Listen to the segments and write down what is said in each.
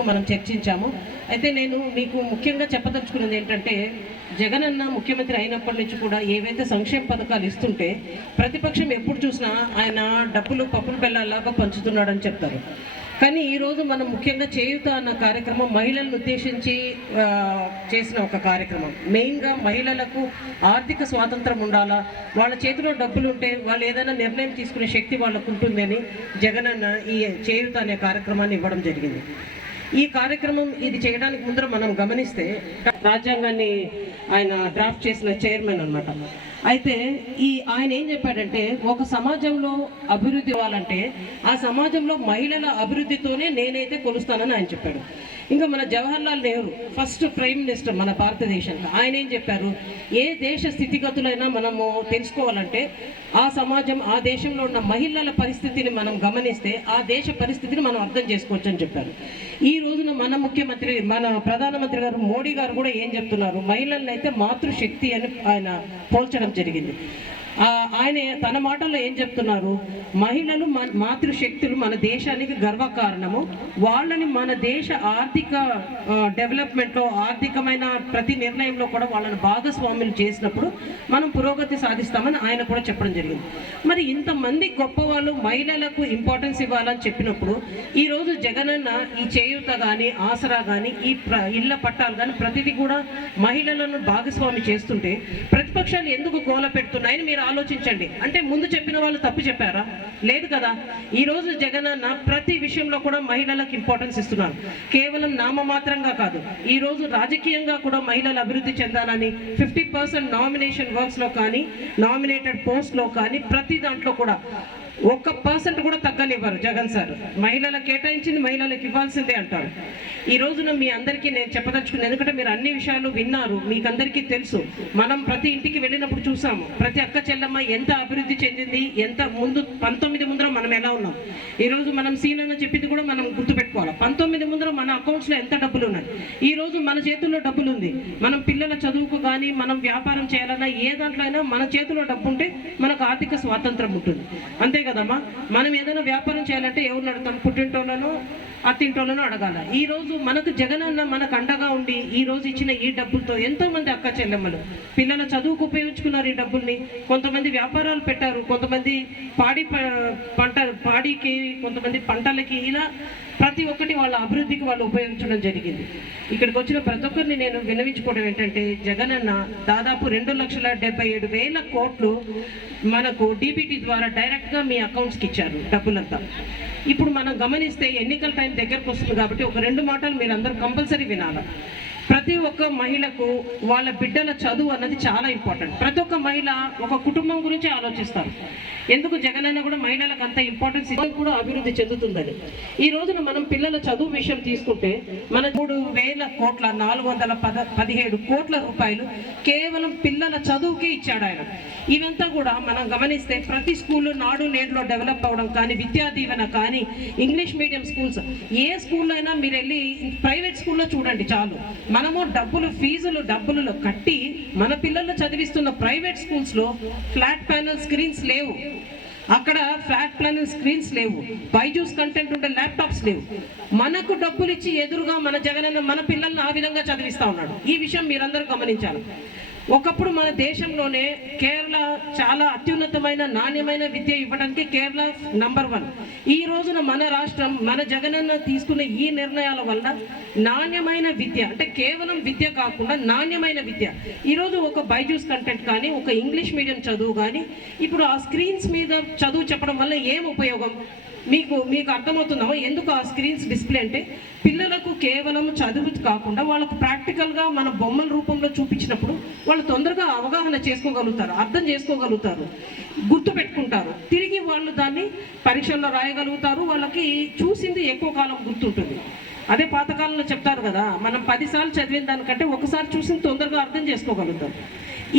మనం చర్చించాము. అయితే నేను మీకు ముఖ్యంగా చెప్పదలుచుకున్నది ఏంటంటే, జగనన్న ముఖ్యమంత్రి అయినప్పటి నుంచి కూడా ఏవైతే సంక్షేమ పథకాలు ఇస్తుంటే ప్రతిపక్షం ఎప్పుడు చూసినా ఆయన డబ్బులు పప్పుల బెల్లాలాగా పంచుతున్నాడని చెప్తారు. కానీ ఈరోజు మనం ముఖ్యంగా చేయూత అన్న కార్యక్రమం మహిళలను ఉద్దేశించి చేసిన ఒక కార్యక్రమం. మెయిన్గా మహిళలకు ఆర్థిక స్వాతంత్రం ఉండాలా, వాళ్ళ చేతిలో డబ్బులు ఉంటే వాళ్ళు ఏదైనా నిర్ణయం తీసుకునే శక్తి వాళ్ళకు ఉంటుందని జగనన్న ఈ చేయూత అనే కార్యక్రమాన్ని ఇవ్వడం జరిగింది. ఈ కార్యక్రమం ఇది చేయడానికి ముందర మనం గమనిస్తే రాజ్యాంగాన్ని ఆయన డ్రాఫ్ట్ చేసిన చైర్మన్ అన్నమాట. అయితే ఆయన ఏం చెప్పాడంటే, ఒక సమాజంలో అభివృద్ధి అవ్వాలంటే ఆ సమాజంలో మహిళల అభివృద్ధితోనే నేనైతే కొలుస్తానని ఆయన చెప్పాడు. ఇంకా మన Jawaharlal Nehru first prime minister మన భారతదేశంలో, ఆయన ఏం చెప్పారు, ఏ దేశ స్థితిగతులైనా మనము తెలుసుకోవాలంటే ఆ సమాజం ఆ దేశంలో ఉన్న మహిళల పరిస్థితిని మనం గమనిస్తే ఆ దేశ పరిస్థితిని మనం అర్థం చేసుకోవచ్చు అని చెప్పారు. ఈ రోజున మన ముఖ్యమంత్రి మన ప్రధానమంత్రి గారు మోడీ గారు కూడా ఏం చెప్తున్నారు, మహిళలను అయితే మాతృశక్తి అని ఆయన పోల్చడం జరిగింది. ఆయన తన మాటల్లో ఏం చెప్తున్నారు, మహిళలు మాతృశక్తులు మన దేశానికి గర్వకారణము, వాళ్ళని మన దేశ ఆర్థిక డెవలప్మెంట్లో ఆర్థికమైన ప్రతి నిర్ణయంలో కూడా వాళ్ళని భాగస్వాములు చేసినప్పుడు మనం పురోగతి సాధిస్తామని ఆయన కూడా చెప్పడం జరిగింది. మరి ఇంతమంది గొప్పవాళ్ళు మహిళలకు ఇంపార్టెన్స్ ఇవ్వాలని చెప్పినప్పుడు ఈరోజు జగనన్న ఈ చేయూత కానీ ఆసరా కానీ ఈ ఇళ్ల పట్టాలు కానీ ప్రతిదీ కూడా మహిళలను భాగస్వామి చేస్తుంటే ప్రతిపక్షాలు ఎందుకు గోల పెడుతున్నాయని మీరు ఆలోచించండి. అంటే ముందు చెప్పిన వాళ్ళు తప్పు చెప్పారా? లేదు కదా. ఈరోజు జగనన్న ప్రతి విషయంలో కూడా మహిళలకు ఇంపార్టెన్స్ ఇస్తున్నారు. కేవలం నామమాత్రంగా కాదు, ఈరోజు రాజకీయంగా కూడా మహిళలు అభివృద్ధి చెందాలని 50% నామినేషన్ వర్క్స్లో కానీ నామినేటెడ్ పోస్ట్లో కానీ ప్రతి దాంట్లో కూడా 1% కూడా తగ్గనివ్వరు జగన్ సార్. మహిళలకు కేటాయించింది మహిళలకు ఇవ్వాల్సిందే అంటారు. ఈ రోజున మీ అందరికీ నేను చెప్పదలుచుకున్నాను, ఎందుకంటే మీరు అన్ని విషయాలు విన్నారు, మీకు అందరికీ తెలుసు. మనం ప్రతి ఇంటికి వెళ్ళినప్పుడు చూసాము, ప్రతి అక్క చెల్లమ్మ ఎంత అభివృద్ధి చెందింది, ఎంత ముందు 19 ముందర మనం ఎలా ఉన్నాం. ఈరోజు మనం సీనన్న చెప్పింది కూడా మనం గుర్తుపెట్టుకోవాలి. 19 ముందర మన అకౌంట్స్లో ఎంత డబ్బులు ఉన్నాయి, ఈరోజు మన చేతుల్లో డబ్బులు ఉంది. మనం పిల్లల చదువుకు కానీ మనం వ్యాపారం చేయాలన్నా ఏ దాంట్లో అయినా మన చేతిలో డబ్బు ఉంటే మనకు ఆర్థిక స్వాతంత్రం ఉంటుంది. అంతే కదమ్మా. మనం ఏదైనా వ్యాపారం చేయాలంటే ఎవరు అడుగుతాం, పుట్టింటోళ్ళను అత్తింటోళ్ళను అడగాల. ఈరోజు మనకు జగనన్న మనకు అండగా ఉండి ఈరోజు ఇచ్చిన ఈ డబ్బులతో ఎంతోమంది అక్క చెల్లెమ్మలు పిల్లల చదువుకు ఉపయోగించుకున్నారు ఈ డబ్బుల్ని. కొంతమంది వ్యాపారాలు పెట్టారు, కొంతమంది పాడికి, కొంతమంది పంటలకి, ఇలా ప్రతి ఒక్కటి వాళ్ళ అభివృద్ధికి వాళ్ళు ఉపయోగించడం జరిగింది. ఇక్కడికి వచ్చిన ప్రతి ఒక్కరిని నేను విన్నవించుకోవడం ఏంటంటే, జగనన్న దాదాపు 2,77,000 కోట్లు మనకు డీబీటీ ద్వారా డైరెక్ట్గా మీ అకౌంట్స్కి ఇచ్చారు డబ్బులంతా. ఇప్పుడు మనం గమనిస్తే ఎన్నికల టైం దగ్గరకు వస్తుంది కాబట్టి ఒక 2 మాటలు మీరు అందరూ కంపల్సరీ వినాలి. ప్రతి ఒక్క మహిళకు వాళ్ళ బిడ్డల చదువు అన్నది చాలా ఇంపార్టెంట్. ప్రతి ఒక్క మహిళ ఒక కుటుంబం గురించి ఆలోచిస్తారు. ఎందుకు జగనన్న కూడా మహిళలకు అంత ఇంపార్టెన్స్ కూడా అభివృద్ధి చెందుతుందని. ఈ రోజున మనం పిల్లల చదువు విషయం తీసుకుంటే మన 3,000 కోట్ల 417 కోట్ల రూపాయలు కేవలం పిల్లల చదువుకే ఇచ్చాడు ఆయన. ఇవంతా కూడా మనం గమనిస్తే ప్రతి స్కూల్లో నాడు నేడులో డెవలప్ అవ్వడం కానీ, విద్యా దీవెన కానీ, ఇంగ్లీష్ మీడియం స్కూల్స్, ఏ స్కూల్లో అయినా మీరు వెళ్ళి ప్రైవేట్ స్కూల్లో చూడండి చాలు. మనము డబ్బులు కట్టి మన పిల్లలు చదివిస్తున్న ప్రైవేట్ స్కూల్స్లో ఫ్లాట్ ప్యానల్ స్క్రీన్స్ లేవు, అక్కడ ఫ్లాట్ ప్యానల్ స్క్రీన్స్ లేవు, బైజూస్ కంటెంట్ ఉండే ల్యాప్టాప్స్ లేవు. మనకు డబ్బులు ఇచ్చి ఎదురుగా మన జగనన్న మన పిల్లల్ని ఆ విధంగా చదివిస్తూ ఉన్నాడు. ఈ విషయం మీరందరూ గమనించాలి. ఒకప్పుడు మన దేశంలోనే కేరళ చాలా అత్యున్నతమైన నాణ్యమైన విద్య ఇవ్వడానికి కేరళ నంబర్ 1. ఈ రోజున మన రాష్ట్రం మన జగనన్న తీసుకున్న ఈ నిర్ణయాల వల్ల నాణ్యమైన విద్య, అంటే కేవలం విద్య కాకుండా నాణ్యమైన విద్య, ఈరోజు ఒక బైజూస్ కంటెంట్ కానీ, ఒక ఇంగ్లీష్ మీడియం చదువు కానీ, ఇప్పుడు ఆ స్క్రీన్స్ మీద చదువు చెప్పడం వల్ల ఏం ఉపయోగం మీకు అర్థమవుతుందా? ఎందుకు ఆ స్క్రీన్స్ డిస్ప్లే అంటే పిల్లలకు కేవలం చదువు కాకుండా వాళ్ళకు ప్రాక్టికల్గా మన బొమ్మల రూపంలో చూపించినప్పుడు వాళ్ళు తొందరగా అవగాహన చేసుకోగలుగుతారు, అర్థం చేసుకోగలుగుతారు, గుర్తుపెట్టుకుంటారు, తిరిగి వాళ్ళు దాన్ని పరీక్షల్లో రాయగలుగుతారు, వాళ్ళకి చూసింది ఎక్కువ కాలం గుర్తుంటుంది. అదే పాతకాలంలో చెప్తారు కదా, మనం 10 సార్లు చదివిన దానికంటే ఒకసారి చూసింది తొందరగా అర్థం చేసుకోగలుగుతాం.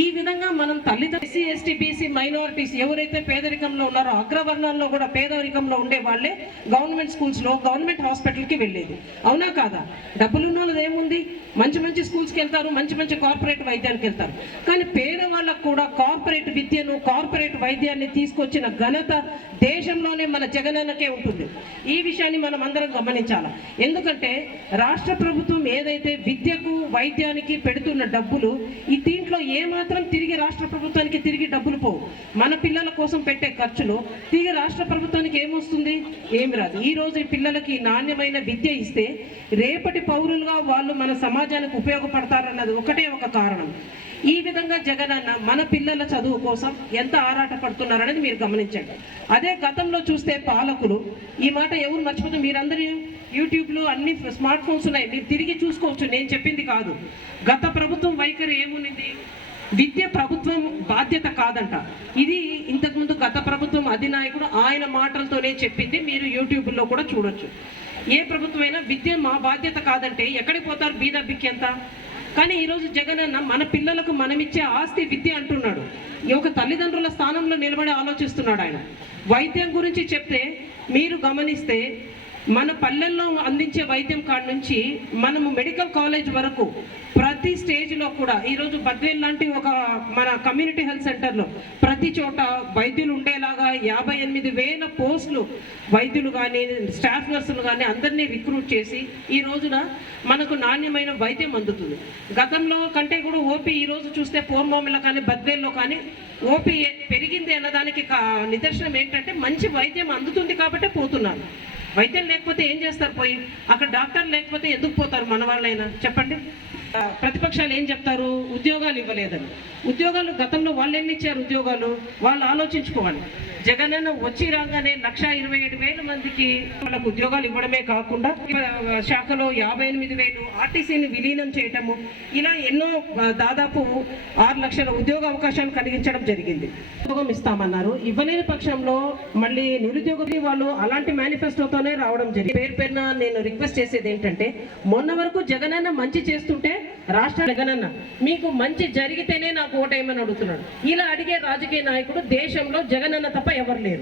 ఈ విధంగా మనం తల్లిదండ్రులు ఎస్సీ ఎస్టీ బీసీ మైనారిటీస్ ఎవరైతే పేదరికంలో ఉన్నారో అగ్రవర్ణాల్లో కూడా పేదరికంలో ఉండే వాళ్ళే గవర్నమెంట్ స్కూల్స్లో గవర్నమెంట్ హాస్పిటల్కి వెళ్ళేది. అవునా కాదా? డబ్బులు ఉన్న వాళ్ళది ఏముంది, మంచి మంచి స్కూల్స్కి వెళ్తారు, మంచి మంచి కార్పొరేట్ వైద్యానికి వెళ్తారు. కానీ పేదవాళ్ళకు కూడా కార్పొరేట్ విద్యను కార్పొరేట్ వైద్యాన్ని తీసుకొచ్చిన ఘనత దేశంలోనే మన జగనన్నకే ఉంటుంది. ఈ విషయాన్ని మనం అందరం గమనించాలి. ఎందుకంటే రాష్ట్ర ప్రభుత్వం ఏదైతే విద్యకు వైద్యానికి పెడుతున్న డబ్బులు ఈ దీంట్లో ఏమాత్రం తిరిగి రాష్ట్ర ప్రభుత్వానికి తిరిగి డబ్బులు పోవు. మన పిల్లల కోసం పెట్టే ఖర్చులో తిరిగి రాష్ట్ర ప్రభుత్వానికి ఏమొస్తుంది? ఏమి రాదు. ఈ రోజు ఈ పిల్లలకి నాణ్యమైన విద్య ఇస్తే రేపటి పౌరులుగా వాళ్ళు మన సమాజానికి ఉపయోగపడతారన్నది ఒకటే ఒక కారణం. ఈ విధంగా జగనన్న మన పిల్లల చదువు కోసం ఎంత ఆరాట పడుతున్నారనేది మీరు గమనించండి. అదే గతంలో చూస్తే పాలకులు, ఈ మాట ఎవరు మర్చిపోతే మీరందరూ యూట్యూబ్లో అన్ని స్మార్ట్ ఫోన్స్ ఉన్నాయి, మీరు తిరిగి చూసుకోవచ్చు, నేను చెప్పింది కాదు. గత ప్రభుత్వం వైఖరి ఏమునింది? విద్య ప్రభుత్వం బాధ్యత కాదంట. ఇది ఇంతకుముందు గత ప్రభుత్వం అధినాయకుడు ఆయన మాటలతోనే చెప్పింది, మీరు యూట్యూబ్లో కూడా చూడొచ్చు. ఏ ప్రభుత్వమైనా విద్య మా బాధ్యత కాదంటే ఎక్కడికి పోతారు బీద బిక్కెంత? కానీ ఈరోజు జగనన్న మన పిల్లలకు మనమిచ్చే ఆస్తి విద్య అంటున్నాడు. ఈ ఒక తల్లిదండ్రుల స్థానంలో నిలబడి ఆలోచిస్తున్నాడు ఆయన. వైద్యం గురించి చెప్తే మీరు గమనిస్తే మన పల్లెల్లో అందించే వైద్యం కాడ నుంచి మనము మెడికల్ కాలేజ్ వరకు ప్రతి స్టేజ్లో కూడా ఈరోజు బద్వేల్ లాంటి ఒక మన కమ్యూనిటీ హెల్త్ సెంటర్లో ప్రతి చోట వైద్యులు ఉండేలాగా 58,000 పోస్టులు వైద్యులు కానీ స్టాఫ్ నర్సులు కానీ అందరినీ రిక్రూట్ చేసి ఈ రోజున మనకు నాణ్యమైన వైద్యం అందుతుంది. గతంలో కంటే కూడా ఓపీ ఈరోజు చూస్తే పోర్మోమిలో కానీ బద్వేల్లో కానీ ఓపీ పెరిగింది అన్నదానికి నిదర్శనం ఏంటంటే మంచి వైద్యం అందుతుంది కాబట్టే పోతున్నారు. వైద్యం లేకపోతే ఏం చేస్తారు? పోయి అక్కడ డాక్టర్ లేకపోతే ఎందుకు పోతారు మన వాళ్ళైనా? చెప్పండి. ప్రతిపక్షాలు ఏం చెప్తారు? ఉద్యోగాలు ఇవ్వలేదని. ఉద్యోగాలు గతంలో వాళ్ళు ఎన్ని ఇచ్చారు ఉద్యోగాలు? వాళ్ళు ఆలోచించుకోవాలి. జగనన్న వచ్చి రాగానే 1,27,000 మందికి వాళ్ళకు ఉద్యోగాలు ఇవ్వడమే కాకుండా శాఖలో 58,000 ఆర్టీసీని విలీనం చేయటము, ఇలా ఎన్నో దాదాపు 6 లక్షల ఉద్యోగ అవకాశాలు కలిగించడం జరిగింది. ఉద్యోగం ఇస్తామన్నారు, ఇవ్వలేని పక్షంలో మళ్ళీ నిరుద్యోగి వాళ్ళు అలాంటి మేనిఫెస్టోతోనే రావడం జరిగింది. పేరు పేరున నేను రిక్వెస్ట్ చేసేది ఏంటంటే, మొన్న వరకు జగనన్న మంచి చేస్తుంటే రాష్ట్ర జగనన్న మీకు మంచి జరిగితేనే నాకు ఓటేయమని అడుగుతున్నాడు. ఇలా అడిగే రాజకీయ నాయకుడు దేశంలో జగనన్న తప్ప ఎవరు లేరు.